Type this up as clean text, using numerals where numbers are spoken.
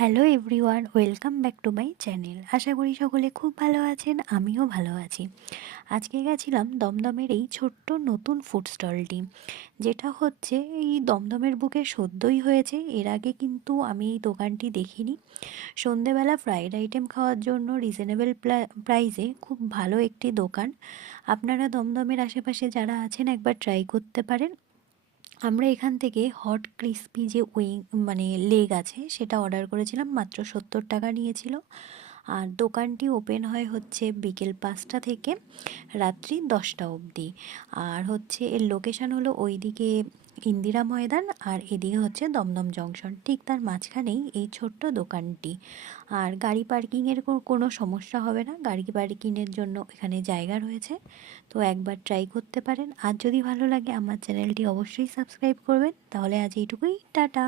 Hello everyone, welcome back to my channel. আশা করি সকলে খুব ভালো আছেন, আমিও ভালো আছি। আজকে গেছিলাম দমদমের এই ছোট্ট নতুন ফুড স্টলটি, যেটা হচ্ছে এই দমদমের বুকে সদ্যই হয়েছে। এর আগে কিন্তু আমি এই দোকানটি দেখিনি। সন্ধেবেলা ফ্রাইড আইটেম খাওয়ার জন্য রিজনেবল প্রাইসে খুব ভালো একটি দোকান। আপনারা দমদমের আশেপাশে যারা আছেন একবার ট্রাই করতে পারেন। আমরা এখান থেকে হট ক্রিস্পি যে মানে লেগ আছে সেটা অর্ডার করেছিলাম, মাত্র 70 টাকা নিয়েছিল। আর দোকানটি ওপেন হয় হচ্ছে বিকেল 5টা থেকে রাত্রি 10টা অবধি। আর হচ্ছে এর লোকেশান হলো ওইদিকে ইন্দিরা ময়দান, আর এদিকে হচ্ছে দমদম জংশন, ঠিক তার মাঝখানেই এই ছোট্ট দোকানটি। আর গাড়ি পার্কিংয়ের কোনো সমস্যা হবে না, গাড়ি পার্কিংয়ের জন্য এখানে জায়গা রয়েছে। তো একবার ট্রাই করতে পারেন। আর যদি ভালো লাগে আমার চ্যানেলটি অবশ্যই সাবস্ক্রাইব করবেন। তাহলে আজ এইটুকুই, টাটা।